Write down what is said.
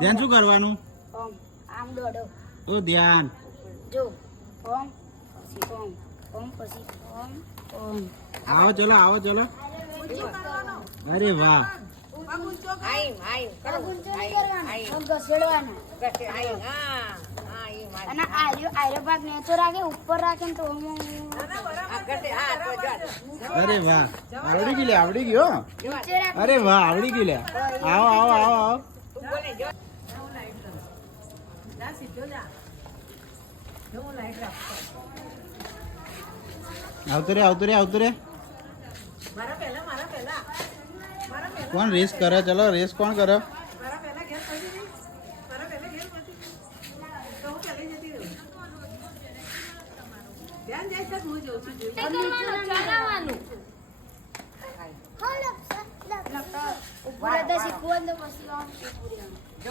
ધ્યાન શું કરવાનું? ઓમ આમ દોડો ઓ ધ્યાન. જો ઓમ પછી ઓમ પછી ઓમ. આવો ચલો આવો ચલો. અરે વાહ. અને આર્યો ભાગ નેચો રાખે ઉપર રાખે ને તો અરે વાહ આવડી ગઈ લે આવડી ગયો. અરે વાહ આવડી ગઈ લે. આવો આવો આવો આવો. આવતો રે આવતો રે આવતો રે. કોણ રેસ કરે? ચલો રેસ કોણ કરે? ઉપર શીખવું પછી